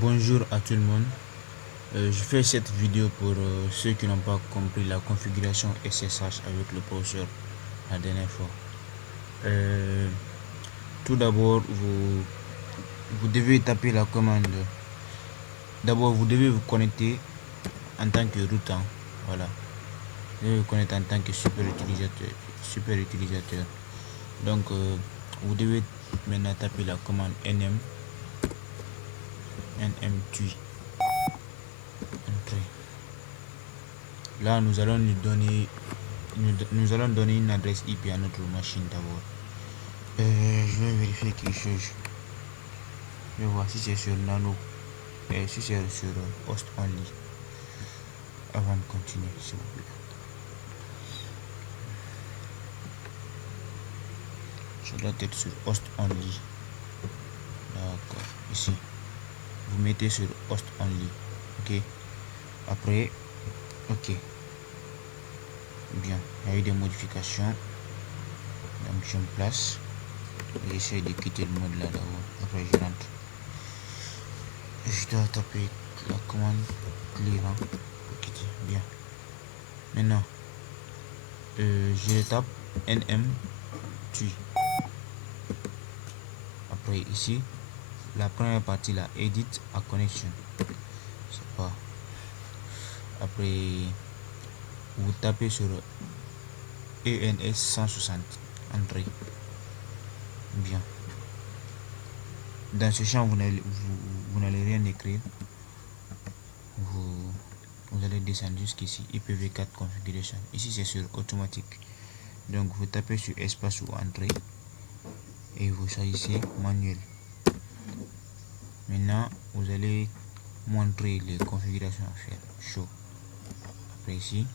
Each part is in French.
Bonjour à tout le monde. Je fais cette vidéo pour ceux qui n'ont pas compris la configuration SSH avec le browser la dernière fois. Euh, Tout d'abord, vous devez taper la commande. D'abord, vous devez vous connecter en tant que root. Voilà. Vous devez vous connecter en tant que super utilisateur. Super utilisateur. Donc, vous devez maintenant taper la commande nm_tui. Entrée. Là, nous allons donner une adresse IP à notre machine d'abord. Je vais vérifier quelque chose. Je vais voir si c'est sur Nano et si c'est sur Host Only avant de continuer, s'il vous plaît. Ça doit être sur Host Only. D'accord. Ici, vous mettez sur Host Only. Ok. Après, ok. Bien. Il y a eu des modifications. Donc, je me place. J'essaie de quitter le mode là d'abord. Après, je rentre. Je dois taper la commande clear pour quitter. Bien. Maintenant, je tape nm_tui. Après ici, la première partie là, edit a connection. C'est pas. Après, vous tapez sur ENS 160. Entrée. Bien. Dans ce champ, vous n'allez rien écrire. Vous allez descendre jusqu'ici. IPv4 configuration. Ici, c'est sur automatique. Donc, vous tapez sur espace ou entrée. Et vous choisissez manuel. Maintenant, vous allez montrer les configurations à faire. Show. Après ici,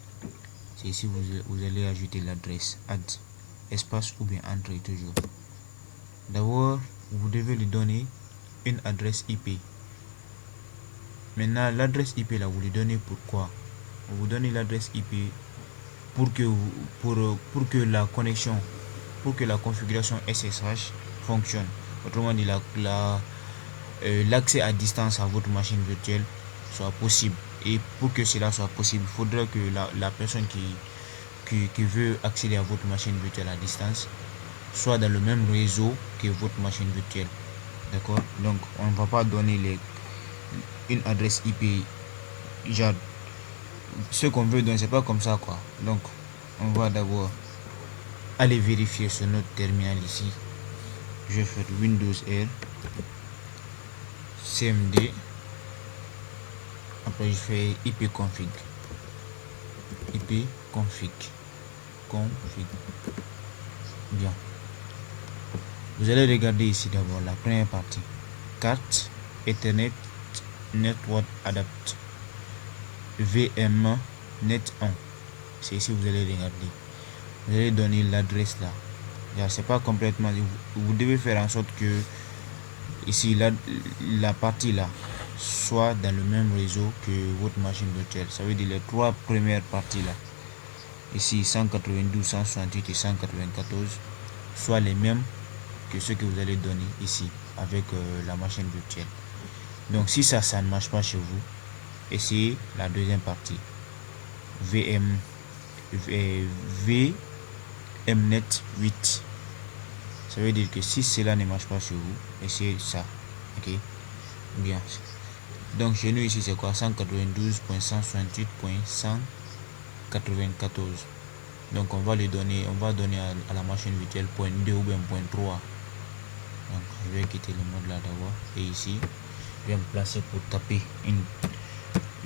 c'est ici vous allez ajouter l'adresse add espace ou bien entrée toujours. D'abord, vous devez lui donner une adresse IP. Maintenant, l'adresse IP là, vous lui donnez pourquoi? Vous donnez l'adresse IP pour que la connexion, pour que la configuration SSH fonctionne. Autrement dit, l'accès à distance à votre machine virtuelle soit possible. Et pour que cela soit possible, il faudrait que la personne qui veut accéder à votre machine virtuelle à distance soit dans le même réseau que votre machine virtuelle. D'accord? Donc, on ne va pas donner une adresse IP. Genre, ce qu'on veut donner, c'est pas comme ça, quoi. Donc, on va d'abord aller vérifier sur notre terminal ici. Je vais faire Windows R, CMD. Après, je fais IP config. IP config. Bien. Vous allez regarder ici d'abord la première partie. Carte Ethernet Network Adapt VM Net 1. C'est ici que vous allez regarder. Vous allez donner l'adresse là. C'est pas complètement. Vous devez faire en sorte que ici la partie là soit dans le même réseau que votre machine virtuelle. Ça veut dire les trois premières parties là. Ici 192, 168 et 194 soient les mêmes que ceux que vous allez donner ici avec la machine virtuelle. Donc si ça ne marche pas chez vous, essayez la deuxième partie. VMnet 8. Ça veut dire que si cela ne marche pas chez vous, essayez ça. Ok. Bien. Donc chez nous ici c'est quoi? 192.168.194. Donc on va donner à la machine virtuelle point 2 ou bien point 3. Donc je vais quitter le mode là d'abord. Et ici, je vais me placer pour taper une.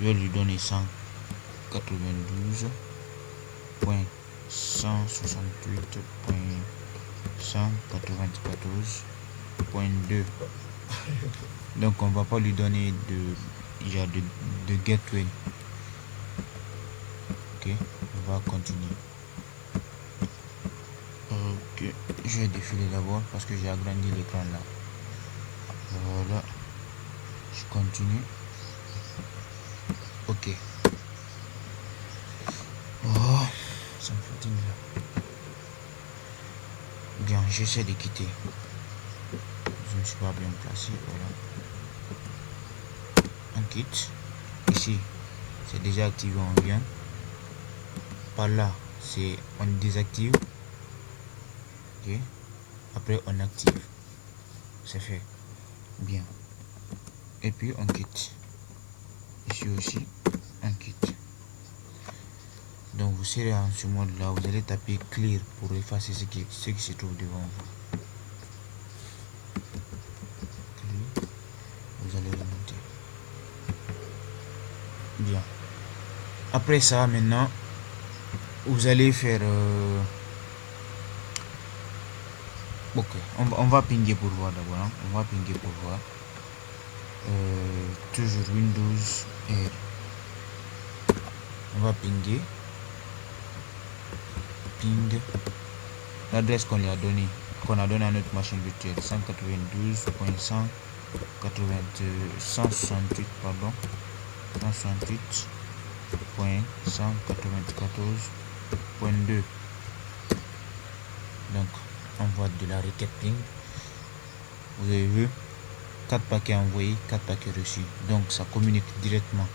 Je vais lui donner 192.168.194.2. Donc on va pas lui donner de gateway. Ok, on va continuer. Ok, je vais défiler d'abord parce que j'ai agrandi l'écran là. Voilà, je continue. Ok. Oh, ça me fatigue là. Bien, j'essaie de quitter. Je ne suis pas bien placé. Voilà. on quitte. Ici c'est déjà activé, on vient. Par là c'est on désactive. Ok. Après on active. C'est fait. Bien. Et puis on quitte. Ici aussi on quitte. Donc vous serez en ce mode là, vous allez taper clear pour effacer ce qui se trouve devant vous. Clear. Vous allez remonter. Bien. Après ça, maintenant, vous allez faire... Ok, on va pinguer pour voir d'abord. Hein. On va pinguer pour voir. Toujours Windows R. On va pinguer. Ping. L'adresse qu'on lui a donnée, qu'on a donnée à notre machine virtuelle, 192.168, pardon. 168.194.2. Donc on voit de la requête ping. Vous avez vu 4 paquets envoyés, 4 paquets reçus. Donc ça communique directement.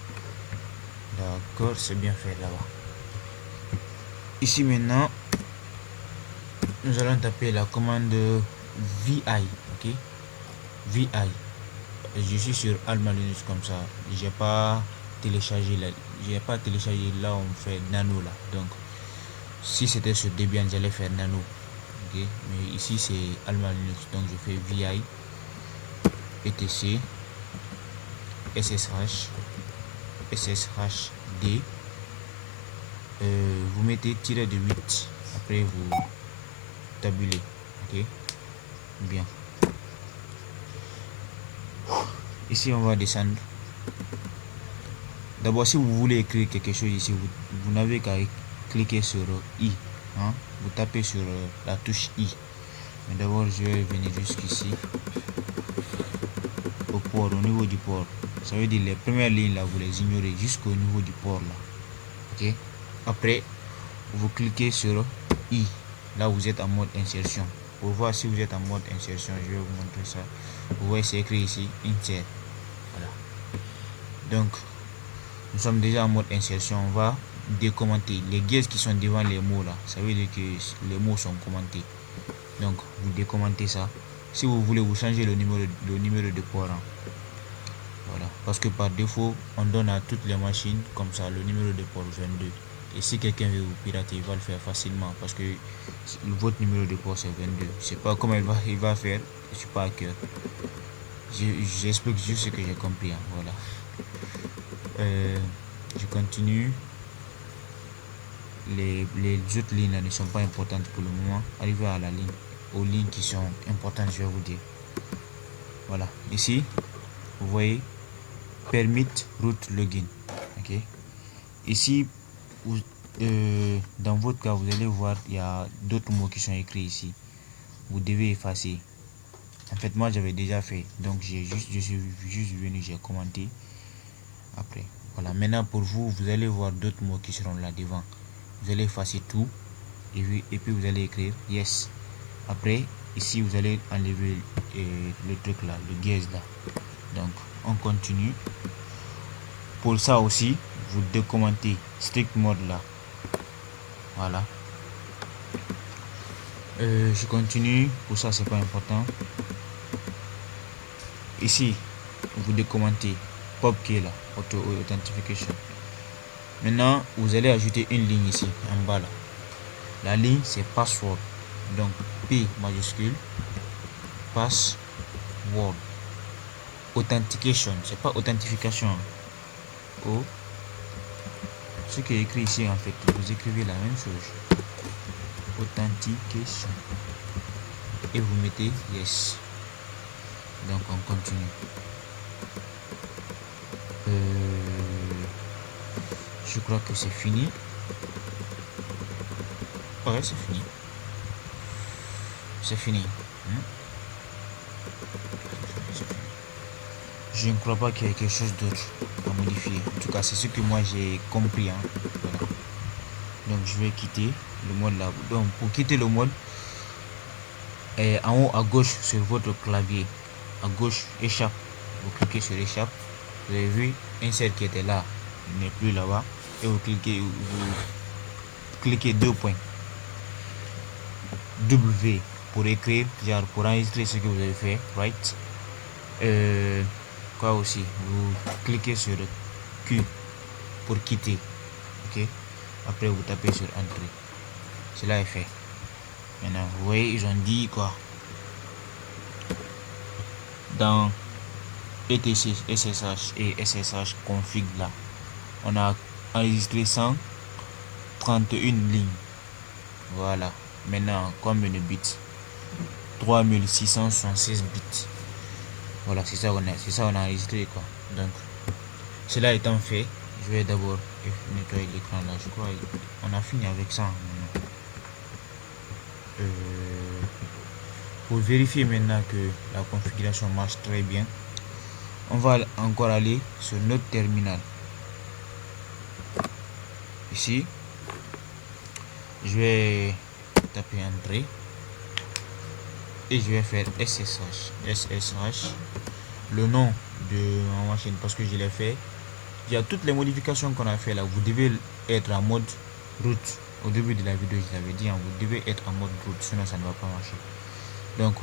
D'accord, c'est bien fait là-bas. Ici maintenant, nous allons taper la commande VI. Ok, VI. Je suis sur Alma Linux comme ça. J'ai pas téléchargé là. J'ai pas téléchargé là où on fait nano là. Donc si c'était sur Debian, j'allais faire nano. Ok, mais ici c'est Alma Linux. Donc je fais VI etc SSH SSHD. Vous mettez tiré de 8. Après vous tabulez. Ok, bien. Ici on va descendre. D'abord, si vous voulez écrire quelque chose ici, vous n'avez qu'à cliquer sur I. Hein? Vous tapez sur la touche I. Mais d'abord, je vais venir jusqu'ici. Au port, au niveau du port. Ça veut dire les premières lignes là, vous les ignorez jusqu'au niveau du port là. Ok. Après, vous cliquez sur I. Là, vous êtes en mode insertion. Pour voir si vous êtes en mode insertion, je vais vous montrer ça. Vous voyez, c'est écrit ici, insert. Voilà. Donc, nous sommes déjà en mode insertion. On va décommenter les guises qui sont devant les mots là. Ça veut dire que les mots sont commentés. Donc, vous décommentez ça. Si vous voulez, vous changez le numéro de port. Hein. Voilà. Parce que par défaut, on donne à toutes les machines comme ça le numéro de port 22. Et si quelqu'un veut vous pirater, il va le faire facilement parce que votre numéro de port c'est 22. Je sais pas comment il va faire. Je suis pas à cœur. J'explique juste ce que j'ai compris. Hein. Voilà. Je continue. Les autres lignes là ne sont pas importantes pour le moment. Arriver à la ligne, aux lignes qui sont importantes, je vais vous dire. Voilà. Ici, vous voyez permit root login. Ok. Ici, dans votre cas, vous allez voir, il y a d'autres mots qui sont écrits ici. Vous devez effacer. En fait, moi, j'avais déjà fait. Donc, je suis juste venu, j'ai commenté. Après, voilà. Maintenant, pour vous, vous allez voir d'autres mots qui seront là devant. Vous allez effacer tout. Et puis, vous allez écrire yes. Après, ici, vous allez enlever le truc là, le guise là. Donc, on continue. Pour ça aussi, vous décommentez strict mode là. Voilà. Je continue. Pour ça, c'est pas important. Ici, vous décommentez pop qui est là, authentification. Maintenant, vous allez ajouter une ligne ici en bas là. La ligne c'est password. Donc P majuscule, password. Authentication, c'est pas authentification. O. Ce qui est écrit ici en fait, vous écrivez la même chose. Authentication. Et vous mettez yes. Donc on continue. Je crois que c'est fini. Ouais, c'est fini. C'est fini. Je ne crois pas qu'il y ait quelque chose d'autre à modifier. En tout cas, c'est ce que moi j'ai compris. Hein. Voilà. Donc, je vais quitter le mode là. Donc, pour quitter le mode, en haut à gauche sur votre clavier, à gauche, échappe. Vous cliquez sur échappe. Vous avez vu, insert qui était là n'est plus là-bas. Et vous cliquez deux points. W pour écrire, genre pour enregistrer ce que vous avez fait, right? Quoi aussi? Vous cliquez sur Q pour quitter, ok? Après vous tapez sur Entrée. Cela est fait. Maintenant, vous voyez, ils ont dit quoi? Dans etc SSH et SSH config là, on a enregistré 131 lignes. Voilà. Maintenant, combien de bits? 3676 bits. Voilà, c'est ça on a enregistré quoi. Donc, cela étant fait, je vais d'abord nettoyer l'écran là. Je crois on a fini avec ça. Pour vérifier maintenant que la configuration marche très bien, on va encore aller sur notre terminal. Ici, je vais taper Entrée et je vais faire SSH, le nom de ma machine parce que je l'ai fait. Il y a toutes les modifications qu'on a fait là. Vous devez être en mode root. Au début de la vidéo, je l'avais dit, vous devez être en mode root, sinon ça ne va pas marcher. Donc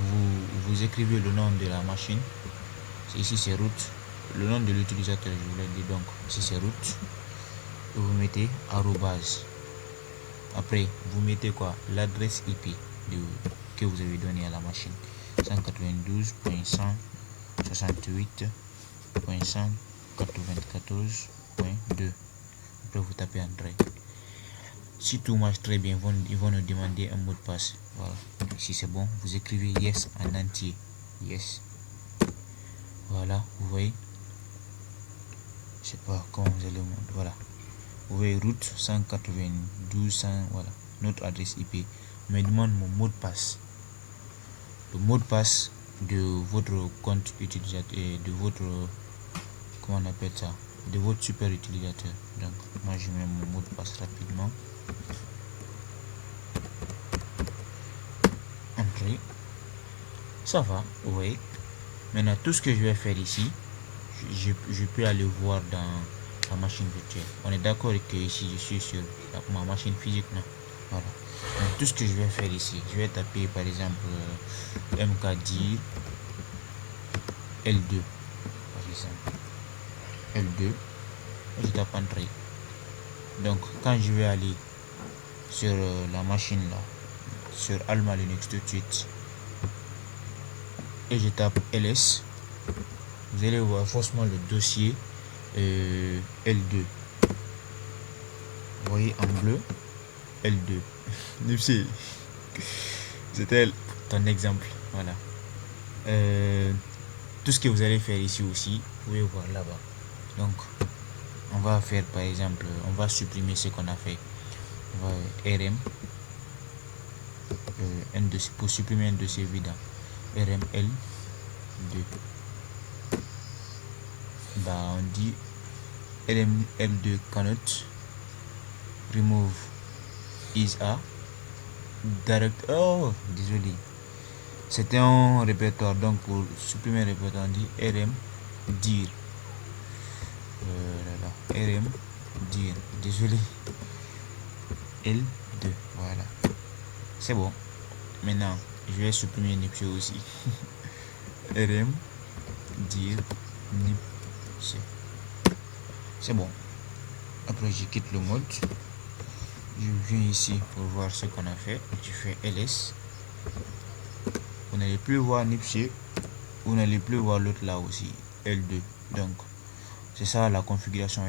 vous écrivez le nom de la machine. Ici c'est root. Le nom de l'utilisateur, je vous l'ai dit. Donc ici c'est root. Et vous mettez arrobase. Après vous mettez quoi? L'adresse IP que vous avez donné à la machine. 192.168.194.2. Après vous tapez Entrée. Si tout marche très bien, ils vont nous demander un mot de passe. Voilà. Si c'est bon, vous écrivez yes en entier. Yes. Voilà, vous voyez. Je sais pas comment vous allez montrer. Voilà. Vous voyez route 192, voilà. Notre adresse IP me demande mon mot de passe. Le mot de passe de votre compte utilisateur et de votre, comment on appelle ça, de votre super utilisateur. Donc moi je mets mon mot de passe rapidement. Entrée. Ça va, vous voyez. Maintenant tout ce que je vais faire ici, je peux aller voir dans la machine virtuelle. On est d'accord que ici je suis sur ma machine physique, non? Voilà. Donc tout ce que je vais faire ici, je vais taper par exemple mkdir L2 par exemple. L2 et je tape Entrée. Donc quand je vais aller sur la machine là, sur Alma Linux tout de suite, et je tape ls, vous allez voir forcément le dossier L2. Vous voyez en bleu L2. Nipsey, c'était ton exemple. Voilà. Tout ce que vous allez faire ici aussi, vous pouvez voir là-bas. Donc on va faire par exemple, on va supprimer ce qu'on a fait. On va rm un dossier, pour supprimer un dossier vide, rml2. Bah on dit rml2 cannot remove is a direct. Oh désolé, c'était un répertoire, donc pour supprimer un répertoire on dit rm dir. rm dir, désolé, L2. Voilà, c'est bon. Maintenant je vais supprimer nipsey aussi. rm dir nipsey, c'est bon. Après je quitte le mode, je viens ici pour voir ce qu'on a fait. Je fais ls. Vous n'allez plus voir nipsey, vous n'allez plus voir l'autre là aussi, L2. Donc c'est ça la configuration.